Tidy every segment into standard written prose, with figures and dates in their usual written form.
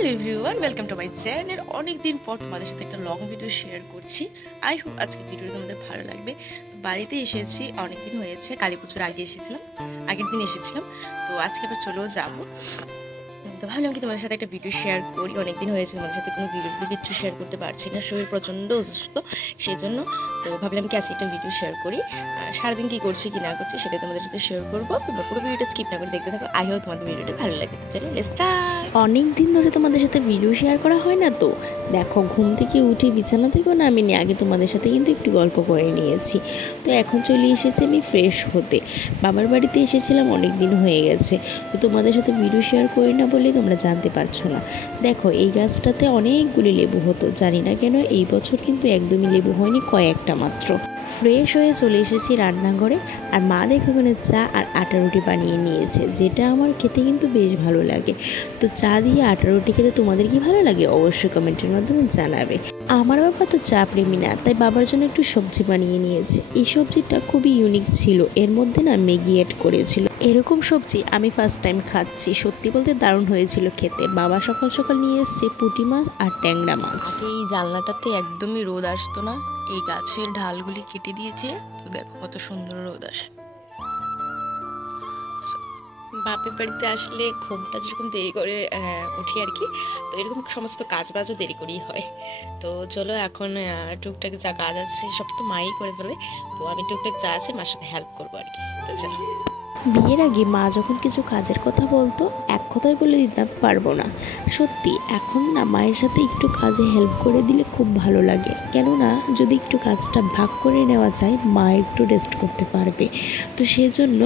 Hello everyone, welcome to my channel. অনেকদিন পর তোমাদের সাথে একটা লং ভিডিও শেয়ার করছি। আই হোপ আজকে ভিডিওটা তোমাদের ভালো লাগবে। বাড়িতে এসেছি, অনেকদিন হয়েছে, কালী পুজোর আগে এসেছিলাম, আগের দিন এসেছিলাম। তো আজকে আবার চলেও যাবো। তো ভাবলাম কি তোমাদের সাথে একটা ভিডিও শেয়ার করি। অনেকদিন হয়েছে তোমাদের সাথে কোনো ভিডিও কিছু শেয়ার করতে পারছি না, শরীর প্রচণ্ড অসুস্থ সেই জন্য। তো ভাবলাম কি আজকে একটা ভিডিও শেয়ার করি, সারাদিন কী করছি কি না করছি সেটা তোমাদের সাথে শেয়ার করবো। তোমরা পুরো ভিডিওটা স্কিপ না করে দেখতে থাকো। আই হোপ তোমাদের ভিডিওটা ভালো লাগে। চলো লেটস স্টার্ট। অনেক দিন ধরে তোমাদের সাথে ভিডিও শেয়ার করা হয় না, তো দেখো ঘুম থেকে উঠে বিছানা থেকেও নামিনি, আগে তোমাদের সাথে কিন্তু একটু গল্প করে নিয়েছি। তো এখন চলে এসেছি আমি ফ্রেশ হতে। বাবার বাড়িতে এসেছিলাম, অনেক দিন হয়ে গেছে, তো তোমাদের সাথে ভিডিও শেয়ার করি না বলে তোমরা জানতে পারছো না। দেখো এই গাছটাতে অনেকগুলি লেবু হতো, জানি না কেন এই বছর কিন্তু একদমই লেবু হয়নি, কয়েকটা মাত্র। ফ্রেশ হয়ে চলে এসেছি রান্নাঘরে, আর মা দেখো ওখানে চা আর আটা রুটি বানিয়ে নিয়েছে, যেটা আমার খেতে কিন্তু বেশ ভালো লাগে। তো চা দিয়ে আটা রুটি খেতে তোমাদের কি ভালো লাগে অবশ্যই কমেন্টের মাধ্যমে জানাবে। আমার বাবা তো চা প্রেমী না, তাই বাবার জন্য একটু সবজি বানিয়ে নিয়েছে। এই সবজিটা খুবই ইউনিক ছিল, এর মধ্যে না ম্যাগি অ্যাড করেছিল। এরকম সবজি আমি ফার্স্ট টাইম খাচ্ছি, সত্যি বলতে দারুণ হয়েছিল খেতে। বাবা সকাল সকাল নিয়ে এসছে পুঁটি মাছ আর ট্যাংরা মাছ। এই জানলাটাতে একদমই রোদ আসতো না, এই গাছের ঢালগুলি কেটে দিয়েছে, তো দেখো কত সুন্দর রোদ আসে। বাপের বাড়িতে আসলে ঘুমটা যেরকম দেরি করে উঠি আর কি, তো এরকম সমস্ত কাজ বাজও দেরি করেই হয়। তো চলো এখন টুকটাক যা কাজ আছে সব তো মাই করে ফেলে, তো আমি টুকটাক যা আছে মার সাথে হেল্প করবো আর কি। তো চলো। বিয়ের আগে মা যখন কিছু কাজের কথা বলতো, এক কথাই বলে দিতাম পারবো না। সত্যি এখন না মায়ের সাথে একটু কাজে হেল্প করে দিলে খুব ভালো লাগে, কেননা যদি একটু কাজটা ভাগ করে নেওয়া যায় মা একটু রেস্ট করতে পারবে। তো সেজন্য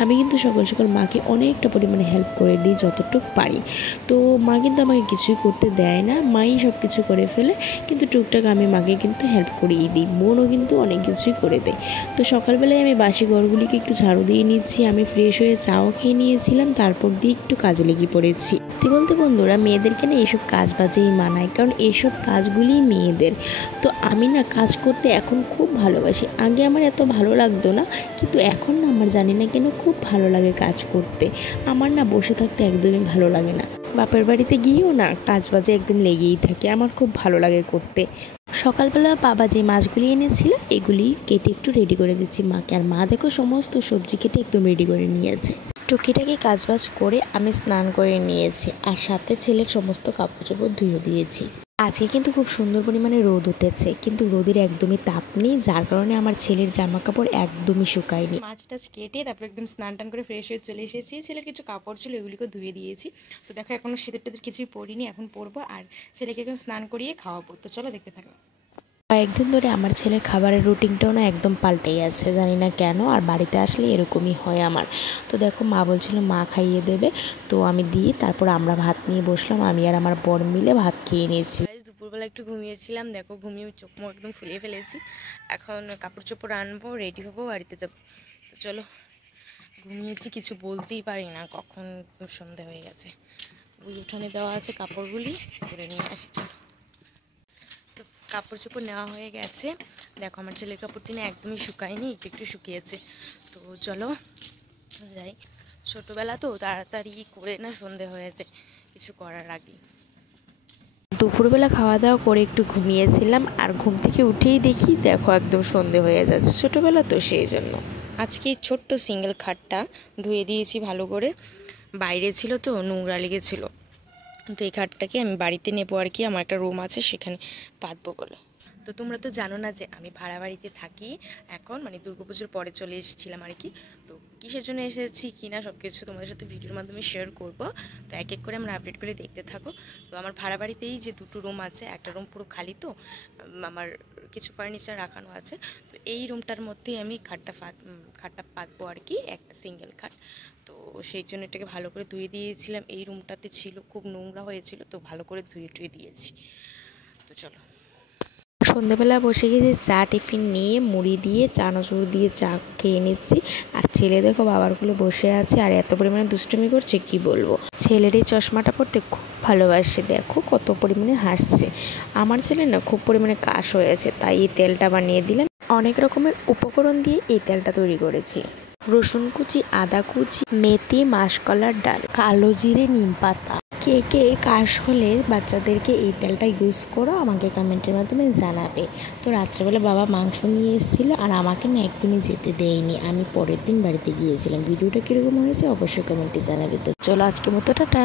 আমি কিন্তু সকাল সকাল মাকে অনেকটা পরিমাণে হেল্প করে দিই যতটুকু পারি। তো মা কিন্তু আমাকে কিছুই করতে দেয় না, মাই সব কিছু করে ফেলে, কিন্তু টুকটাক আমি মাকে কিন্তু হেল্প করেই দিই। বোনও কিন্তু অনেক কিছুই করে দেয়। তো সকালবেলায় আমি বাসি ঘরগুলিকে একটু ঝাড়ু দিয়ে নিচ্ছি, আমি ফ্রেশ হয়ে চাও খেয়ে নিয়েছিলাম, তারপর দিয়ে একটু কাজে লেগে পড়েছি। বলতে বন্ধুরা, মেয়েদেরকে না এইসব কাজ বাজেই মানায়, কারণ এইসব কাজগুলি মেয়েদের। তো আমি না কাজ করতে এখন খুব ভালোবাসি। আগে আমার এত ভালো লাগতো না, কিন্তু এখন না আমার জানি না কেন খুব ভালো লাগে কাজ করতে। আমার না বসে থাকতে একদমই ভালো লাগে না। বাপের বাড়িতে গিয়েও না কাজ বাজে একদম লেগেই থাকে, আমার খুব ভালো লাগে করতে। সকালবেলা বাবা যে মাছগুলি এনেছিল এগুলি কেটে একটু রেডি করে দিচ্ছি মাকে, আর মা দেখো সমস্ত সবজি কেটে একদম রেডি করে নিয়েছে। টুকিটাকি কাজবাজ করে আমি স্নান করে নিয়েছি, আর সাথে ছেলের সমস্ত কাপড় চোপড় ধুয়ে দিয়েছি। আজকে কিন্তু খুব সুন্দর পরিমাণে রোদ উঠেছে, কিন্তু রোদের একদমই তাপ নেই, যার কারণে আমার ছেলের জামা কাপড় একদমই শুকায়নি। মাছ টাছ কেটে তারপর একদম স্নান টান করে ফ্রেশ হয়ে চলে এসেছি। ছেলের কিছু কাপড় ছিল এগুলিকে ধুয়ে দিয়েছি। তো দেখো এখনো শীতের টেদের কিছুই পরিনি, এখন পরবো, আর ছেলেকে এখন স্নান করিয়ে খাওয়াবো। তো চলো দেখতে থাকো। কয়েকদিন ধরে আমার ছেলের খাবারের রুটিনটাও না একদম পাল্টে গেছে, জানি না কেন, আর বাড়িতে আসলে এরকমই হয় আমার। তো দেখো মা বলছিল মা খাইয়ে দেবে, তো আমি দিয়ে তারপর আমরা ভাত নিয়ে বসলাম, আমি আর আমার বর মিলে ভাত খেয়ে নিয়েছি। দুপুরবেলা একটু ঘুমিয়েছিলাম, দেখো ঘুমিয়ে চোখ মুখ একদম ফুলিয়ে ফেলেছি। এখন কাপড় চোপড় আনবো, রেডি হবো, বাড়িতে যাবো। তো চলো। ঘুমিয়েছি, কিছু বলতেই পারি না, কখন সন্ধে হয়ে গেছে। ওই উঠানে দেওয়া আছে, কাপড়গুলি করে নিয়ে আসি। চলো। তো কাপড় চোপড় নেওয়া হয়ে গেছে, দেখো আমার ছেলের কাপড়টি না একদমই শুকায়নি, একটু একটু শুকিয়েছে। তো চলো যাই, ছোটোবেলা তো তাড়াতাড়ি করে না সন্ধে হয়েছে কিছু করার আগে। দুপুরবেলা খাওয়া দাওয়া করে একটু ঘুমিয়েছিলাম, আর ঘুম থেকে উঠেই দেখি দেখো একদম সন্ধে হয়ে যাচ্ছে, ছোটোবেলা তো সেই জন্য। আজকে এই ছোট্ট সিঙ্গেল খাটটা ধুয়ে দিয়েছি ভালো করে, বাইরে ছিল তো নোংরা লেগেছিলো। তো এই খাটটাকে আমি বাড়িতে নেবো আর কি, আমার একটা রুম আছে সেখানে পাতবো বলে। তো তোমরা তো জানো না যে আমি ভাড়া বাড়িতে থাকি এখন, মানে দুর্গাপুজোর পরে চলে এসেছিলাম আর কি। তো কিসের জন্য এসেছি কিনা সব কিছু তোমাদের সাথে ভিডিওর মাধ্যমে শেয়ার করব। তো এক এক করে আমরা আপডেট করে দেখতে থাকো। তো আমার ভাড়া বাড়িতেই যে দুটো রুম আছে, একটা রুম পুরো খালি, তো আমার কিছু ফার্নিচার রাখানো আছে। তো এই রুমটার মধ্যেই আমি খাটটা পাতবো আর কি, একটা সিঙ্গেল খাট। তো সেই জন্য এটাকে ভালো করে ধুয়ে দিয়েছিলাম। এই রুমটাতে ছিল খুব নোংরা হয়েছিল, তো ভালো করে ধুয়ে দিয়েছি। তো চলো। সন্ধ্যেবেলা বসে গেছি চা টিফিন নিয়ে, মুড়ি দিয়ে চানাচুর দিয়ে চা খেয়ে নিচ্ছি। আর ছেলে দেখো বাবার কোলে বসে আছে, আর এত পরিমাণে দুষ্টুমি করছে কি বলবো। ছেলের এই চশমাটা পরতে খুব ভালোবাসে, দেখো কত পরিমাণে হাসছে। আমার ছেলে না খুব পরিমাণে কাশ হয়েছে, তাই এই তেলটা বানিয়ে দিলাম। অনেক রকমের উপকরণ দিয়ে এই তেলটা তৈরি করেছি। রসুন কুচি, আদা কুচি, মেথি, মাসকলার ডাল, কালো জিরে, নিম পাতা, কে কে কাশ হলে বাচ্চাদেরকে এই তেলটা ইউজ করো আমাকে কমেন্টের মাধ্যমে জানাবে। তো রাত্রেবেলা বাবা মাংস নিয়ে এসেছিলো আর আমাকে না একদিনই যেতে দেয়নি, আমি পরের দিন বাড়িতে গিয়েছিলাম। ভিডিওটা কীরকম হয়েছে অবশ্যই কমেন্টে জানাবে। তো চলো আজকের মতো টাটা।